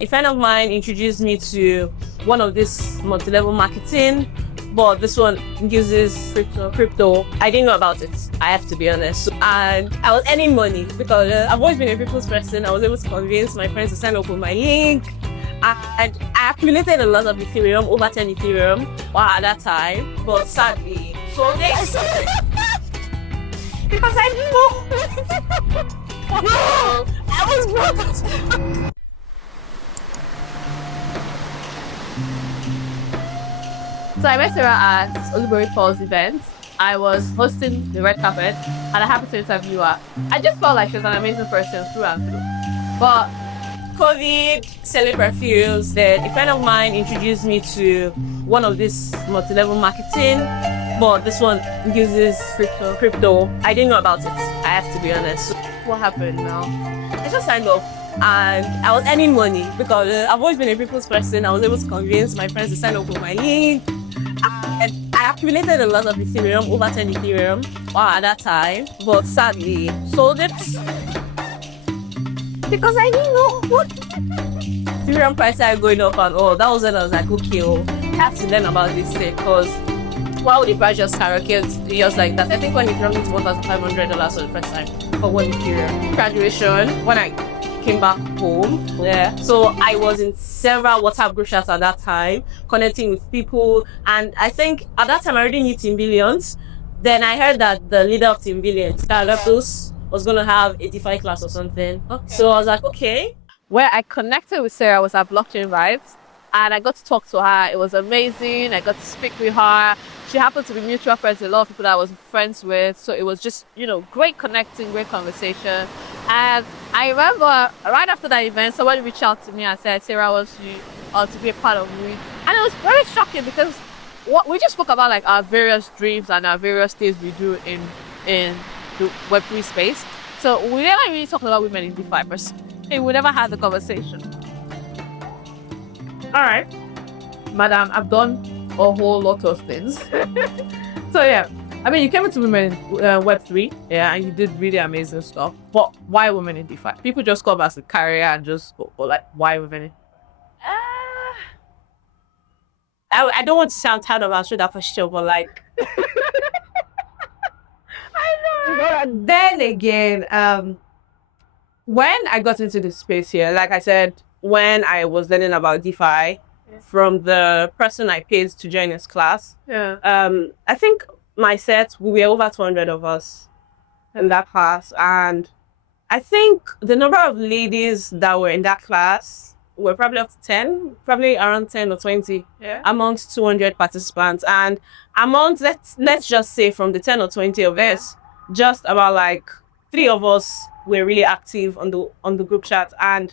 A friend of mine introduced me to one of this multi-level marketing, but this one uses crypto. I didn't know about it, I have to be honest. And I was earning money because I've always been a people's person. I was able to convince my friends to sign up with my link. And I accumulated a lot of Ethereum, over 10 Ethereum at that time. But sadly, so they because I didn't know. No, I was broke. So I met Sarah at Olubori Paul's event. I was hosting the red carpet and I happened to interview her. I just felt like she was an amazing person through and through. But COVID, selling perfumes, then a friend of mine introduced me to one of this multi-level marketing, but this one uses crypto. I didn't know about it, I have to be honest. So what happened now? I just signed up and I was earning money because I've always been a people's person. I was able to convince my friends to sign up with my link. And I accumulated a lot of Ethereum, over 10 Ethereum at that time, but sadly sold it because I didn't know what Ethereum prices are going up and all. That was when I was like, okay, I have to learn about this thing because why would the price just skyrocket just like that? I think when Ethereum hit $1,500 for the first time for one Ethereum. Graduation, when I came back home, so I was in several WhatsApp group chats at that time, connecting with people, and I think at that time I already knew Team Billions. Then I heard that the leader of Team Billions, Carlos, was going to have a DeFi class or something. Okay. So I was like, okay. Where I connected with Sarah was at Blockchain Vibes, and I got to talk to her. It was amazing. I got to speak with her. She happened to be mutual friends with a lot of people that I was friends with, so it was just, great connecting, great conversation. And I remember right after that event, somebody reached out to me and said, Sarah wants you to be a part of me. And it was very shocking because we just spoke about like our various dreams and our various things we do in the Web3 space. So we never really talked about women in DeFi, but we never had the conversation. All right, madam, I've done a whole lot of things. So yeah. I mean, you came into women in Web3, and you did really amazing stuff. But why women in DeFi? People just come as a career and just go, but like, why women in? I don't want to sound tired of answering that question, but like, I know. But then again, when I got into this space here, like I said, when I was learning about DeFi from the person I paid to join his class, I think my set, we were over 200 of us in that class, and I think the number of ladies that were in that class were probably up to 10, probably around 10 or 20 amongst 200 participants. And amongst, let's just say from the 10 or 20 of us, just about like 3 of us were really active on the group chat. And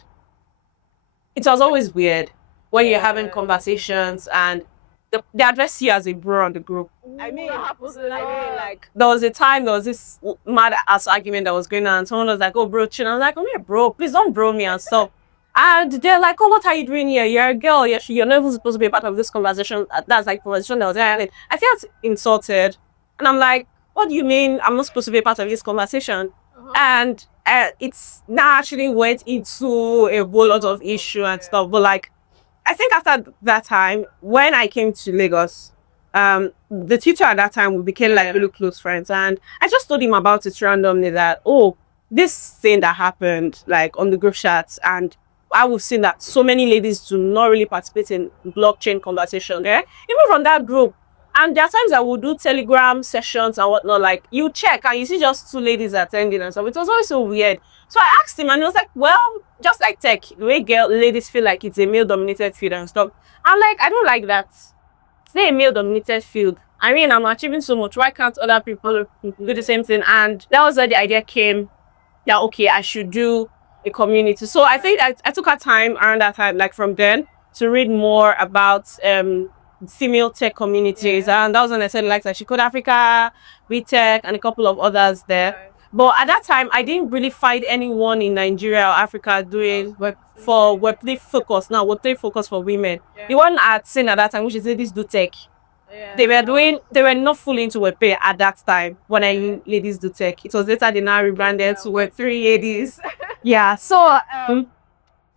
it was always weird when you're having conversations and they address you as a bro on the group. I mean, like, there was a time, there was this mad ass argument that was going on. Someone was like, oh, bro, chill. I was like, oh, yeah, bro, please don't bro me and stuff. And they're like, oh, what are you doing here? You're a girl. You're not even supposed to be a part of this conversation. That's like conversation that was there. I felt insulted. And I'm like, what do you mean I'm not supposed to be a part of this conversation? And it's now actually went into a whole lot of issue and stuff. But like, I think after that time, when I came to Lagos, the tutor at that time, we became like really close friends. And I just told him about it randomly that, oh, this thing that happened like on the group chats, and I will see that so many ladies do not really participate in blockchain conversation there, even from that group. And there are times I will do Telegram sessions and whatnot, like you check and you see just 2 ladies attending and stuff. It was always so weird. So I asked him and he was like, well, just like tech, the way ladies feel like it's a male-dominated field and stuff. I'm like, I don't like that. It's not a male-dominated field. I mean, I'm achieving so much. Why can't other people do the same thing? And that was where the idea came that, okay, I should do a community. So I think I took our time around that time, like from then, to read more about female tech communities. And that was when I said, like, She Code Africa, WeTech, and a couple of others there. But at that time, I didn't really find anyone in Nigeria or Africa doing for Web3 focus. Now, Web3 focus for women. The one I had seen at that time, which is Ladies Do Tech. They were not fully into Web3 at that time when I knew Ladies Do Tech. It was later they now rebranded to Web3 Ladies. So I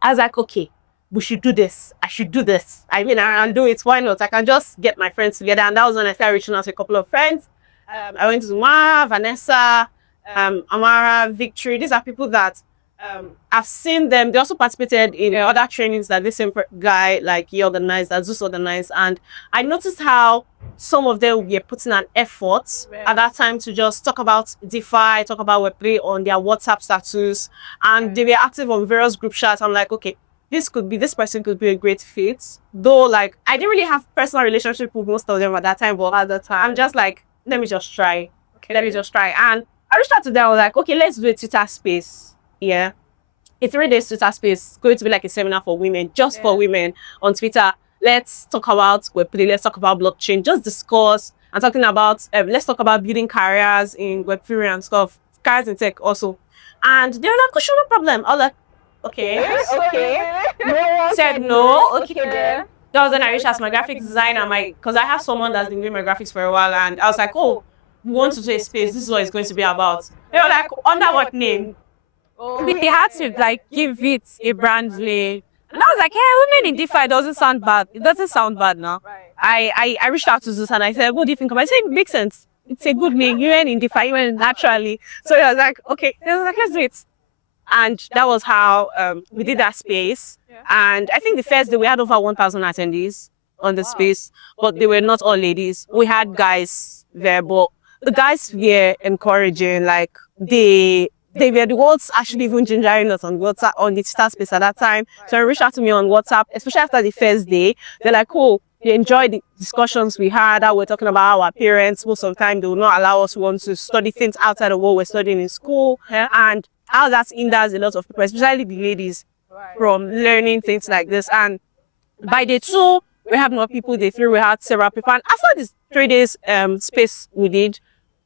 was like, okay, we should do this. I should do this. I mean, I'll do it. Why not? I can just get my friends together. And that was when I started reaching out to a couple of friends. I went to Zuma, Vanessa, Amara, Victory. These are people that I've seen them. They also participated in other trainings that this same guy, like he organized, that Zeus organized. And I noticed how some of them were putting an effort at that time to just talk about DeFi, talk about Web3 on their WhatsApp status. And they were active on various group chats. I'm like, okay, this person could be a great fit. Though, like, I didn't really have personal relationship with most of them at that time, but at the time, I'm just like, let me just try. Okay. Let me just try. And I reached out to them. I was like, okay, let's do a Twitter space. Yeah. A 3-day Twitter space. It's going to be like a seminar for women, just for women on Twitter. Let's talk about Web3. Let's talk about blockchain. Just discuss and talking about, let's talk about building careers in Web3 and stuff. Careers in tech also. And they were like, oh, sure, no problem. I was like, okay. No said no. Okay. Then. That was when I reached out to my graphics designer, because I have someone that's been doing my graphics for a while, and I was like, oh, we want to do a space. This is what it's going to be about. They were like, under what name? We had to like give it a brand name. And I was like, hey, women in DeFi doesn't sound bad. It doesn't sound bad now. I reached out to Zeus and I said, what do you think of it? I said, it makes sense. It's a good name. You went in DeFi, you went naturally. So I was like, okay, I was like, let's do it. And that was how we did that space. And I think the first day we had over 1,000 attendees on the space, but they were not all ladies. We had guys there, but the guys were encouraging. Like they were the ones actually even gingering us on WhatsApp, on the Twitter space at that time. So they reached out to me on WhatsApp, especially after the first day. They're like, oh, they enjoyed the discussions we had. That we're talking about our parents. Most of the time, they will not allow us to study things outside of what we're studying in school. And how that hinders a lot of people, especially the ladies, from learning things like this. And by day 2, we have more people. Day 3, we had several people. And after this 3 days space we did,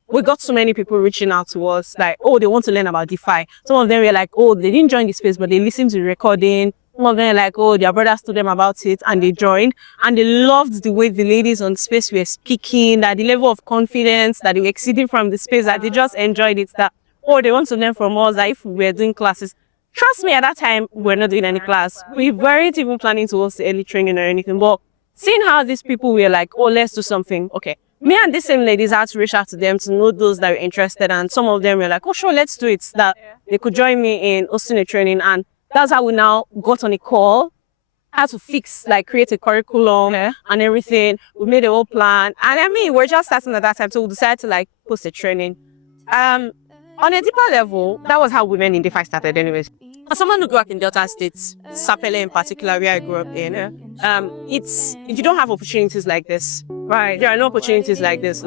we got so many people reaching out to us, like, oh, they want to learn about DeFi. Some of them were like, oh, they didn't join the space, but they listened to the recording. Some of them were like, oh, their brothers told them about it, and they joined. And they loved the way the ladies on space were speaking, that the level of confidence that they were exceeding from the space, that they just enjoyed it, that, oh, they want to learn from us, that if we were doing classes. Trust me, at that time, we were not doing any class. We weren't even planning to host any training or anything. But seeing how these people were like, oh, let's do something. Okay. Me and these same ladies had to reach out to them to know those that were interested. And some of them were like, oh, sure, let's do it. That they could join me in hosting a training. And that's how we now got on a call, had to create a curriculum and everything. We made a whole plan. And I mean, we're just starting at that time. So we decided to post a training. On a deeper level, that was how women in DeFi started anyways. As someone who grew up in Delta State, Sapele in particular, where I grew up in, you don't have opportunities like this, right? There are no opportunities like this.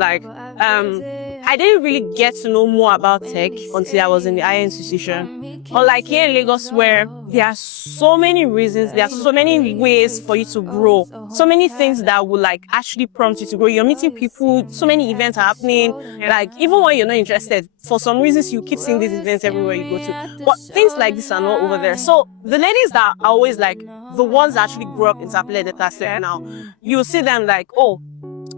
I didn't really get to know more about tech until I was in the higher institution. Unlike here in Lagos, where there are so many reasons, there are so many ways for you to grow, so many things that will actually prompt you to grow. You're meeting people, so many events are happening. Even when you're not interested, for some reasons you keep seeing these events everywhere you go to. But things like this are not over there. So the ladies that are always the ones that actually grew up in Sapele Delta State now, you see them oh,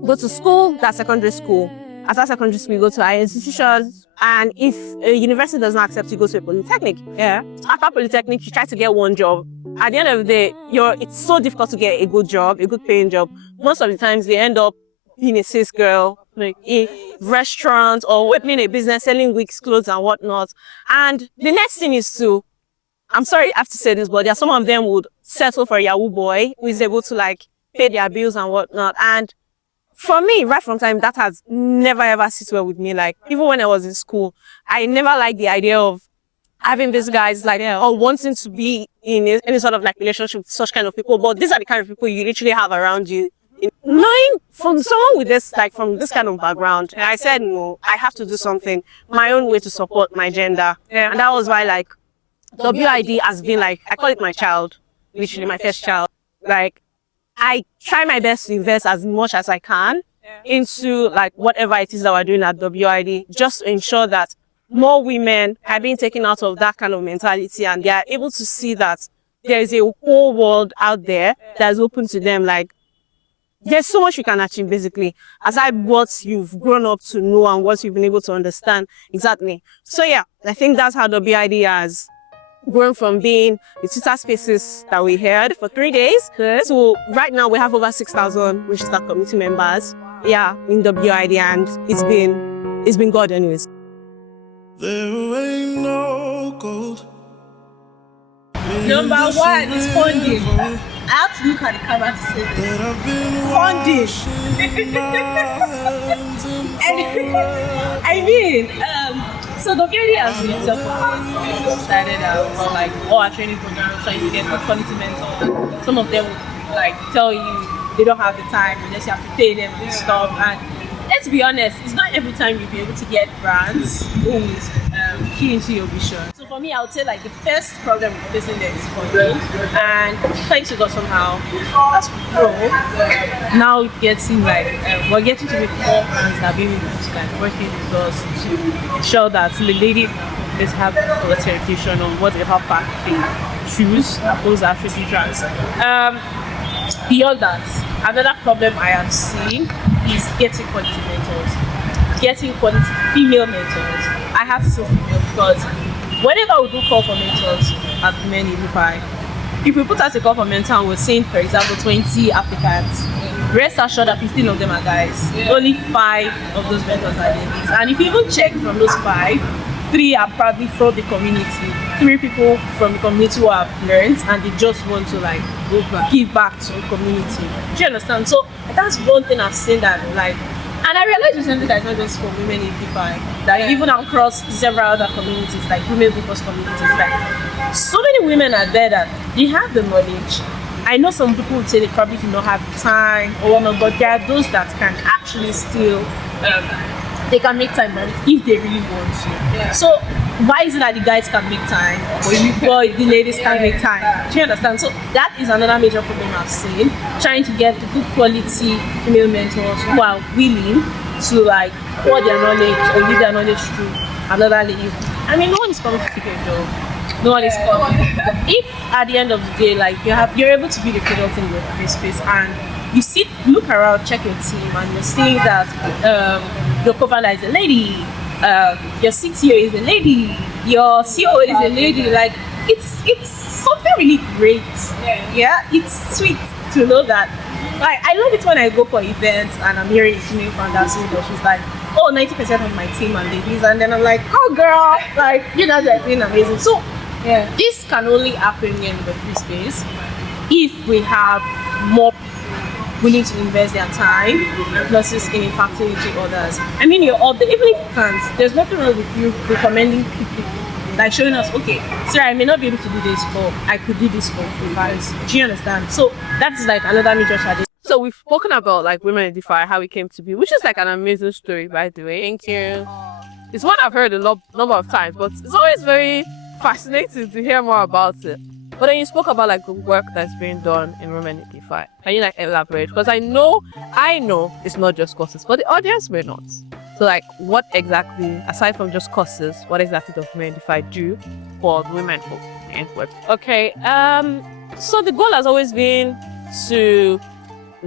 go to school, that's secondary school. After secondary school, you go to higher institutions, and if a university does not accept you, go to a polytechnic. After polytechnic, you try to get one job. At the end of the day, it's so difficult to get a good job, a good paying job. Most of the times, they end up being a sales girl, a restaurant, or opening a business, selling wigs, clothes, and whatnot. And the next thing is I'm sorry I have to say this, but there are some of them would settle for a Yahoo boy who is able to pay their bills and whatnot. And for me, right from time, that has never ever sit well with me. Even when I was in school, I never liked the idea of having these guys or wanting to be in any sort of relationship with such kind of people. But these are the kind of people you literally have around you. Knowing from someone with this, from this kind of background, I said, no, I have to do something, my own way to support my gender. And that was why WID has been I call it my child, literally my first child. I try my best to invest as much as I can into whatever it is that we're doing at WID, just to ensure that more women are being taken out of that kind of mentality, and they are able to see that there is a whole world out there that is open to them. There's so much you can achieve, basically, aside what you've grown up to know and what you've been able to understand exactly. So yeah, I think that's how WID has grown from being the Twitter spaces that we had for 3 days. So right now we have over 6,000 registered community members. Yeah, in WID, and it's been God anyways. There ain't no gold. Number one is funding. I have to look at the camera to say this. Funding. I mean, so the community has been started out like all our training programs, trying to get good quality mentors. Some of them will like tell you they don't have the time unless you have to pay them and stuff. And let's be honest, it's not every time you'll be able to get brands who would key into your vision. So for me, I would say like the first problem we're facing there is funding, and thanks to God somehow as we grow, now it gets in like we're getting to make more brands that are being able to like working with us to ensure that the lady is have authentication on whatever path they choose, those are pretty trans. Beyond that, another problem I have seen is getting quality mentors, getting quality female mentors. I have to say female because whenever we do call for mentors at men in DeFi, if we put out a call for mentor and we're seeing, for example, 20 applicants, rest assured that 15 of them are guys. Yeah. Only 5 of those mentors are ladies. And if you even check from those 5, 3 are probably from the community. 3 people from the community who have learned and they just want to like give back to the community. Do you understand? So that's one thing I've seen that like, and I realized recently that it's not just for women in DeFi, that even across several other communities, like women-focused communities, like so many women are there that they have the knowledge. I know some people would say they probably do not have the time or whatnot, but there are those that can actually still they can make time if they really want to. Yeah. So why is it that the guys can make time or the ladies can make time? Do you understand? So that is another major problem I've seen. Trying to get good quality female mentors who are willing to like pour their knowledge or give their knowledge to another lady. I mean, no one is coming to take a job. No one is coming. If at the end of the day, like you're able to be the product in your space and you look around, check your team, and you're seeing that your co-founder is a lady, your CTO is a lady, your COO is a lady. Like it's something really great. Yeah, it's sweet to know that. Like I love it when I go for events and I'm hearing a female founder saying that she's like, oh, 90% of my team are ladies, and then I'm like, oh girl, like you guys are doing amazing. So yeah, this can only happen in the free space if we have more willing to invest their time versus in impacting into others. I mean, you're all there, even if you can't, there's nothing wrong with you recommending people, like showing us, okay, Sarah, I may not be able to do this, but I could do this for you guys. Do you understand? So that's like another major challenge. So we've spoken about like women in DeFi, how it came to be, which is like an amazing story, by the way. Thank you. It's one I've heard a number of times, but it's always very fascinating to hear more about it. But then you spoke about like the work that's being done in women in DeFi. Can you like elaborate? Because I know it's not just courses, but the audience may not. So like what exactly, aside from just courses, what exactly does women in DeFi do for women in Web? Okay, so the goal has always been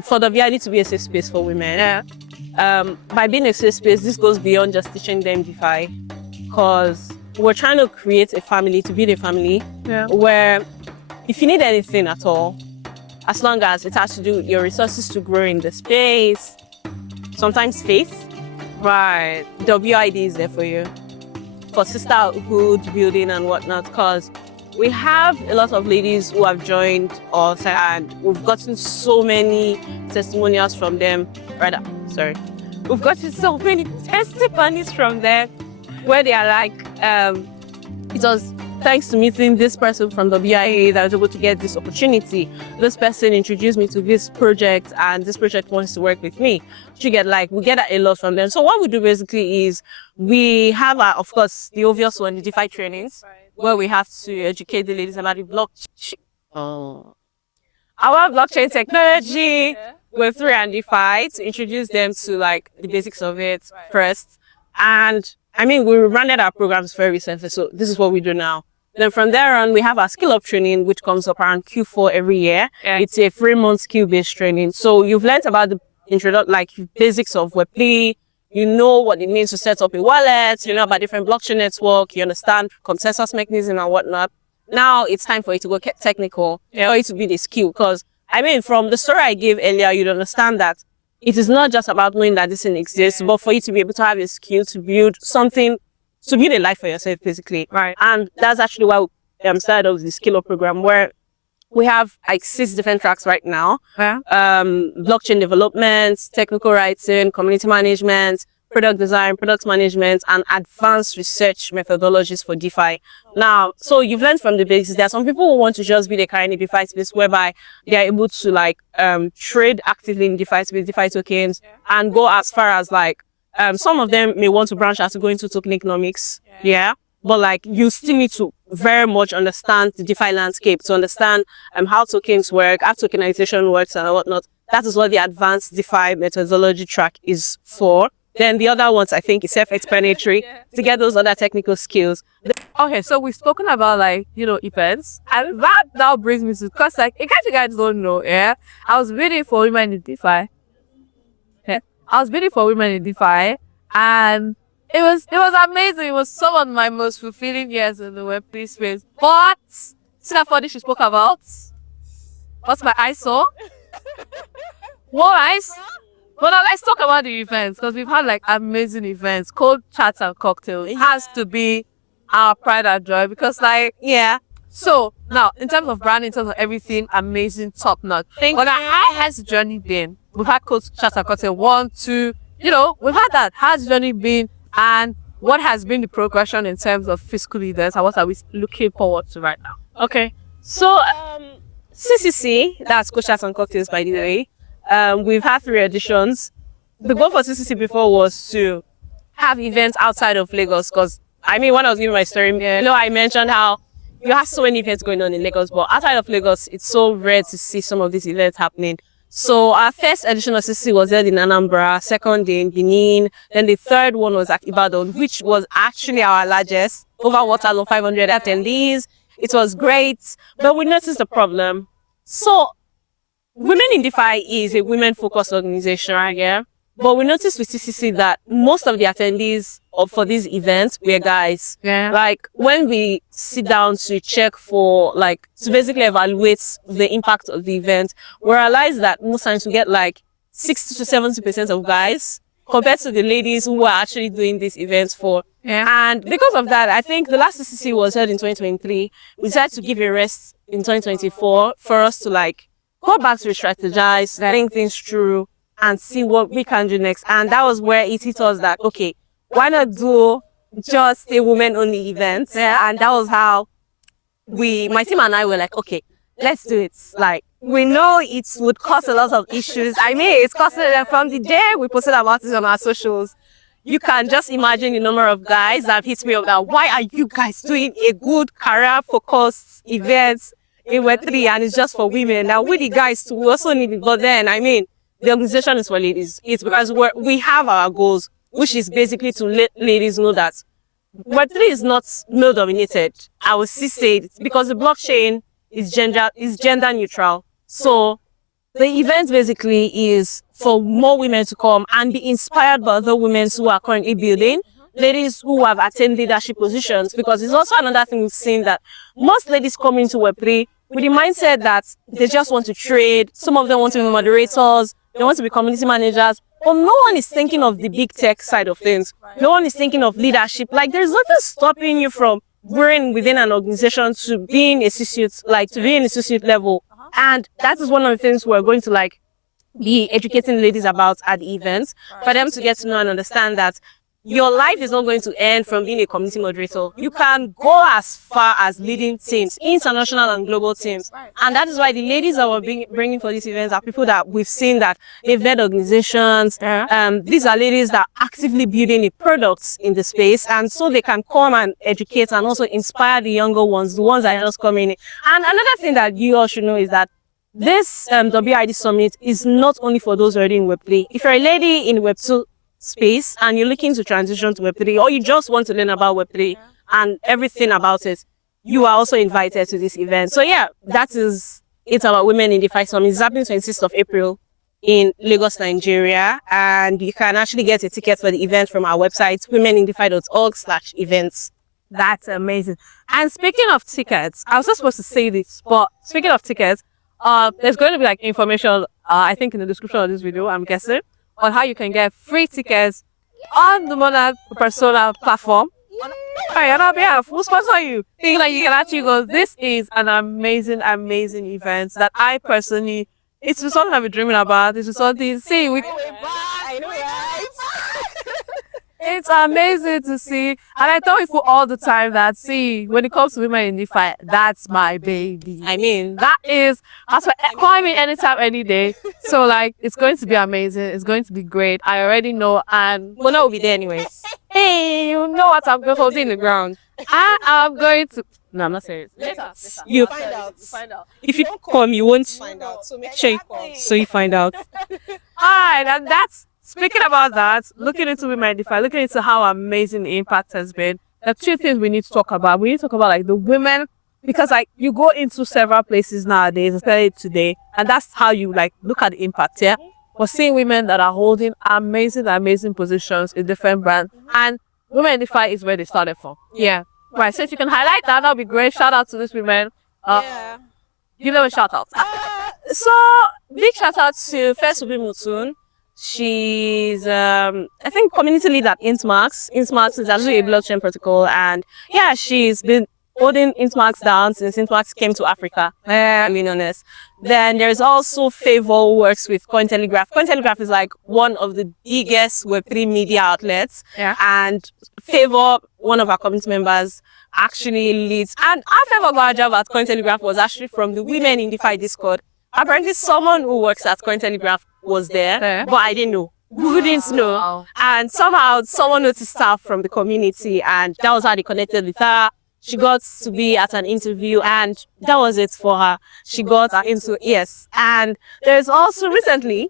for the VID to be a safe space for women. By being a safe space, this goes beyond just teaching them DeFi, because we're trying to create a family, to build a family where if you need anything at all, as long as it has to do with your resources to grow in the space, sometimes faith, right? WID is there for you, for sisterhood building and whatnot, because we have a lot of ladies who have joined us and we've gotten so many testimonials from them. We've gotten so many testimonies from them where they are like, it was thanks to meeting this person from the BIA that I was able to get this opportunity. This person introduced me to this project and this project wants to work with me. We get that a lot from them. So what we do basically is we have, of course, the obvious one, the DeFi trainings, where we have to educate the ladies about the blockchain. Our blockchain technology, Web3 and DeFi, to introduce them to like the basics of it first. And I mean, we rounded our programs very recently, so this is what we do now. Then from there on, we have our skill up training, which comes up around Q4 every year. Yeah. It's a 3-month skill-based training. So you've learned about the basics of Web3. You know what it means to set up a wallet. You know about different blockchain network. You understand consensus mechanism and whatnot. now it's time for you to go get technical, for you to build a skill. Because, I mean, from the story I gave earlier, you'd understand that it is not just about knowing that this thing exists, but for you to be able to have a skill to build something, to build a life for yourself, basically. Right. And that's actually why we started off the Skill Up program, where we have like 6 different tracks right now. Yeah. Blockchain development, technical writing, community management, product design, product management, and advanced research methodologies for DeFi. Now, so you've learned from the basics. There are some people who want to just be the kind of DeFi space whereby they are able to like trade actively in DeFi space, DeFi tokens, and go as far as like some of them may want to branch out to go into token economics. Yeah. But like you still need to very much understand the DeFi landscape to understand how tokens work, how tokenization works and whatnot. That is what the advanced DeFi methodology track is for. Then the other ones, I think, is self-explanatory to get those other technical skills. Okay, so we've spoken about like, events. And that now brings me to, because like, in case you guys don't know, I was bidding for women in DeFi. Yeah. I was bidding for women in DeFi, and it was amazing. It was some of my most fulfilling years in the Web3 space. But, see that funny she spoke about? What's my eyes saw? What eyes? But now let's talk about the events, because we've had like amazing events. Cold chats and cocktails. It has to be our pride and joy, because like, So now, in terms of branding, in terms of everything, amazing, top notch. But how has the journey been? We've had cold chats and cocktails, 1, 2, we've had that. How's the journey been? And what has been the progression in terms of fiscal leaders, and what are we looking forward to right now? Okay. So, CCC, that's Cold Chats and Cocktails, by the way. We've had 3 editions. The goal for CCC before was to have events outside of Lagos, because, I mean, when I was giving my story, I mentioned how you have so many events going on in Lagos, but outside of Lagos, it's so rare to see some of these events happening. So our first edition of CCC was held in Anambra, second in Benin, then the third one was at Ibadan, which was actually our largest, over 1,500 attendees. It was great, but we noticed a problem. So Women in DeFi is a women-focused organization, right? Yeah. But we noticed with CCC that most of the attendees for these events were guys. Yeah. Like when we sit down to check for like, to basically evaluate the impact of the event, we realize that most times we get like 60 to 70% of guys compared to the ladies who are actually doing these events for. Yeah. And because of that, I think the last CCC was held in 2023. We decided to give a rest in 2024 for us to like, go back to strategize, think things through, and see what we can do next. And that was where it hit us that, okay, why not do just a women-only event? Yeah. And that was how my team and I were like, okay, let's do it. Like, we know it would cause a lot of issues. I mean, it's causing them from the day we posted about it on our socials. You can just imagine the number of guys that have hit me up now. Why are you guys doing a good career-focused event in Web3 and it's just for women? Now, we the guys too, we also need it. But then, I mean, the organization is for ladies. It's because we have our goals, which is basically to let ladies know that Web3 is not male-dominated. I will still say it because the blockchain is gender neutral. So the event basically is for more women to come and be inspired by other women who are currently building, ladies who have attained leadership positions, because it's also another thing we've seen that most ladies come into Web3 with the mindset that they just want to trade. Some of them want to be moderators, they want to be community managers, but no one is thinking of the big tech side of things. No one is thinking of leadership. Like there's nothing stopping you from growing within an organization to being associate, like to being associate level. And that is one of the things we're going to like be educating ladies about at the events, for them to get to know and understand that your life is not going to end from being a community moderator. You can go as far as leading teams, international and global teams. And that is why the ladies that we're bringing for these events are people that we've seen that they've led organizations. These are ladies that are actively building the products in the space. And so they can come and educate and also inspire the younger ones, the ones that are just coming in. And another thing that you all should know is that this WID Summit is not only for those already in Web3. If you're a lady in Web2 space and you're looking to transition to Web3, or you just want to learn about Web3 and everything about it, you are also invited to this event. So yeah, that is it about Women in DeFi Summit. It's happening 26th of April in Lagos, Nigeria. And you can actually get a ticket for the event from our website, womenindefi.org/events. That's amazing. And speaking of tickets, I was just supposed to say this, but speaking of tickets, there's going to be like information, I think in the description of this video, I'm guessing, on how you can get free tickets on the Monarch Persona platform. Alright, and I'll be here. We'll sponsor you. Think like you can actually go. This is an amazing, amazing event that I personally, it's something I've been dreaming about. It's something, see, I know, right? it's amazing to see. And I tell people all the time that, see, when it comes to women in DeFi, that's my baby. I mean, that's what, call me anytime, any day. So, like, it's going to be amazing. It's going to be great. I already know. And Mona will be there anyway. Hey, you know what I'm going to hold in the ground. I am going to... No, I'm not serious. Later. You Find out. If you come, you won't Find out. So so you find out. Alright, and that's speaking about that, looking into women in DeFi, looking into how amazing the impact has been. There are two things we need to talk about. We need to talk about like the women, because like you go into several places nowadays, especially today, and that's how you like look at the impact, yeah. We're seeing women that are holding amazing, amazing positions in different brands, and women in DeFi is where they started from. Yeah. Right, so if you can highlight that, that'll be great. Shout out to these women. Yeah. Give them a shout out. So, big shout out to first Ubi Mutun. She's, I think, community lead at Intmax. Intmax is actually a blockchain protocol, and yeah, she's been holding Intmax down since Intmax came to Africa. I mean, honest. Then there's also Favor, who works with Cointelegraph. Cointelegraph is like one of the biggest Web3 media outlets. Yeah. And Favor, one of our community members, actually leads. And our Favor got a job at Cointelegraph was actually from the Women in DeFi Discord. Apparently, someone who works at Cointelegraph was there, but I didn't know. We didn't know. And somehow, someone noticed her from the community, and that was how they connected with her. She got to be at an interview, and that was it for her. She got into, yes. And there's also recently,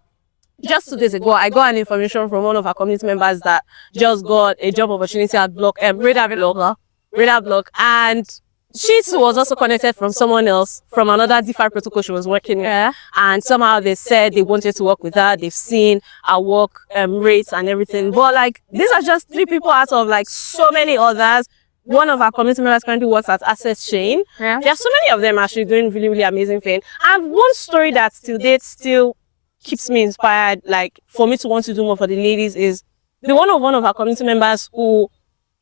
just 2 days ago, I got an information from one of our community members that just got a job opportunity at Radar Block, and she too was also connected from someone else, from another DeFi protocol she was working with. And somehow they said they wanted to work with her. They've seen our work rates and everything. But like, these are just 3 people out of like so many others. One of our community members currently works at Asset Chain. Yeah. There are so many of them actually doing really, really amazing things. And one story that till date still keeps me inspired, like for me to want to do more for the ladies, is the one of our community members who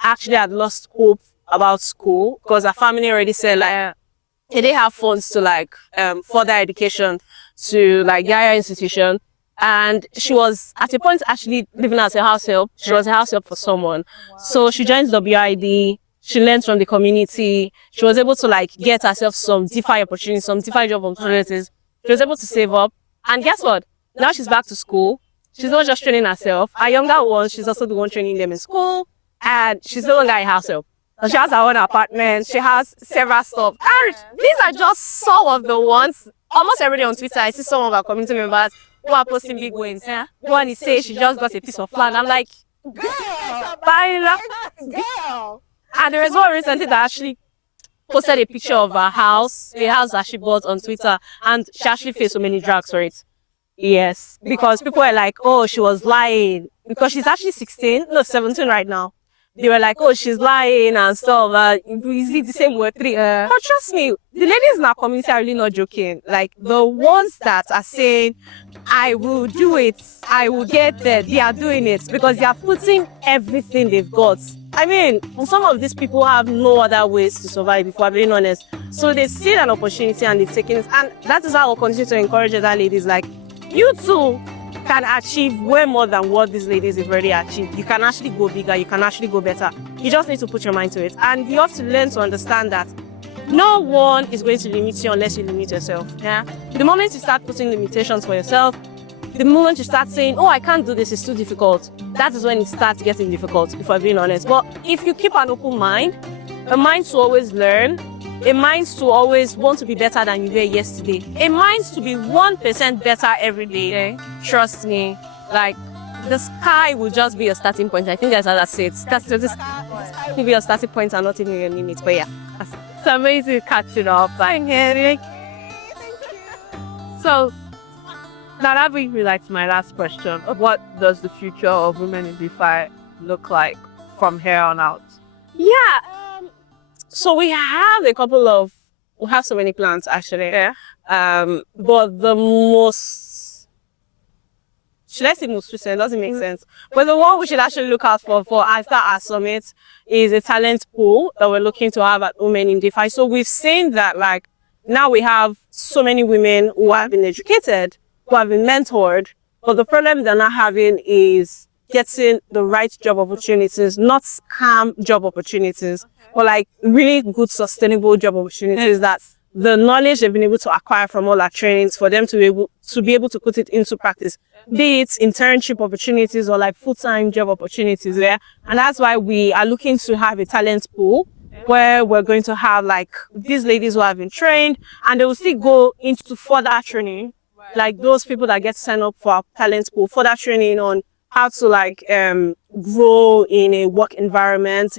actually had lost hope about school because her family already said like they didn't have funds to like further education to like the higher institution. And she was at a point actually living as a house help. She was a house help for someone. Wow. So she joins WID. She learns from the community. She was able to like get herself some DeFi opportunities, some DeFi job opportunities. She was able to save up. And guess what? Now she's back to school. She's not just training herself. Her younger ones, she's also the one training them in school. And she's no longer a house help. She has her own apartment. She has several stuff. And these are just some of the ones. Almost every day on Twitter, I see some of our community members who are posting big wins. Yeah? One is saying she just got a piece of land. I'm like, girl. And there was one recently that actually posted a picture of her house, the house that she bought on Twitter, and she actually faced so many drags for it. Yes, because people were like, oh, she was lying. Because she's actually 17 right now. They were like, oh, she's lying and stuff. Is it the same Web3? But trust me, the ladies in our community are really not joking. Like, the ones that are saying, I will do it, I will get there, they are doing it because they are putting everything they've got. I mean, some of these people have no other ways to survive, if we're being honest. So they see an opportunity and they've taken it. And that is how I'll continue to encourage other ladies. Like, you too can achieve way more than what these ladies have already achieved. You can actually go bigger, you can actually go better. You just need to put your mind to it. And you have to learn to understand that no one is going to limit you unless you limit yourself. Yeah. The moment you start putting limitations for yourself, the moment you start saying, oh, I can't do this, it's too difficult, that is when it starts getting difficult, if I'm being honest. But if you keep an open mind, a mind to always learn, a mind to always want to be better than you were yesterday, a mind to be 1% better every day, trust me, like, the sky will just be your starting point. I think that's how that's it. The sky will be your starting point and not even your limit. But yeah, it's amazing catching up. Thank you. So, now that brings me like to my last question. What does the future of women in DeFi look like from here on out? Yeah, So we have so many plans actually. Yeah. But the most, should I say most recent? Doesn't make sense. But the one we should actually look out for after our summit is a talent pool that we're looking to have at Women in DeFi. So we've seen that like now we have so many women who have been educated, who have been mentored, but the problem they're not having is getting the right job opportunities, not scam job opportunities, but like really good sustainable job opportunities that the knowledge they've been able to acquire from all our trainings for them to be able to put it into practice, be it internship opportunities or like full-time job opportunities there. And that's why we are looking to have a talent pool where we're going to have like these ladies who have been trained and they will still go into further training, like those people that get signed up for our talent pool, further training on how to like grow in a work environment,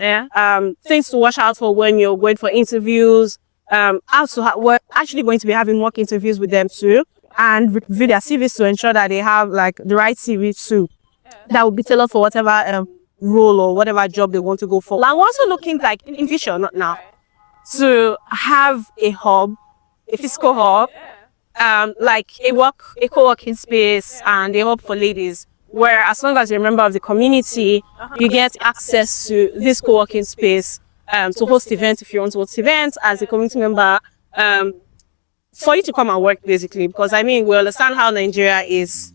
things to watch out for when you're going for interviews, we're actually going to be having work interviews with them too, and review their CVs to ensure that they have like the right CV too, that will be tailored for whatever role or whatever job they want to go for. I'm also looking like in future, not now, to have a hub, a physical hub, like a co-working space and a hub for ladies, where as long as you're a member of the community, you get access to this co-working space to host events if you want to host events as a community member, for you to come and work basically, because I mean, we understand how Nigeria is,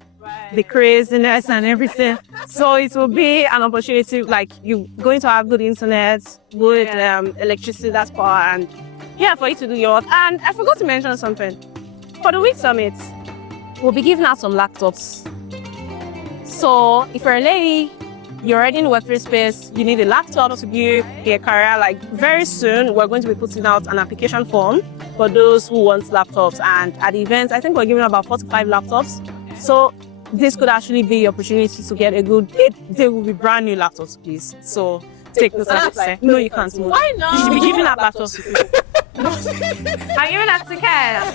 the craziness and everything. So it will be an opportunity, like you're going to have good internet, good electricity, that's power, and for you to do your work. And I forgot to mention something. For the week summit, we'll be giving out some laptops. So if you're a lady, you're already in the Web3 space, you need a laptop to build a career, like very soon, we're going to be putting out an application form for those who want laptops. And at the event, I think we're giving about 45 laptops. So this could actually be the opportunity to get they will be brand new laptops, please. So take note of it. No, you can't. Why not? You should be giving out laptops to people. Are you not to care?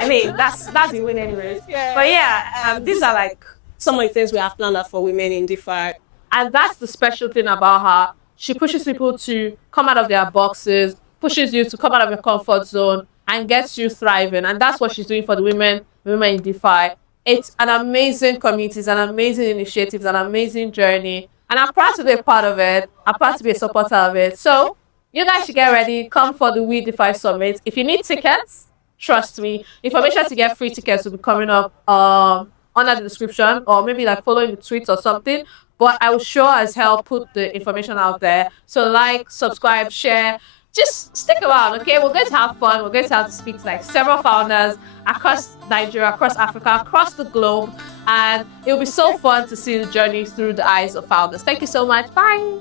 I mean, that's the win anyway. But these are like some of the things we have planned out for Women in DeFi. And that's the special thing about her. She pushes people to come out of their boxes, pushes you to come out of your comfort zone and gets you thriving. And that's what she's doing for the women in DeFi. It's an amazing community, it's an amazing initiative, it's an amazing journey. And I'm proud to be a part of it. I'm proud to be a supporter of it. So you guys should get ready. Come for the We DeFi Summit. If you need tickets, trust me, information to get free tickets will be coming up under the description, or maybe like following the tweets or something. But I will sure as hell put the information out there. So like, subscribe, share. Just stick around, okay? We're going to have fun. We're going to have to speak to like several founders across Nigeria, across Africa, across the globe. And it'll be so fun to see the journey through the eyes of founders. Thank you so much. Bye.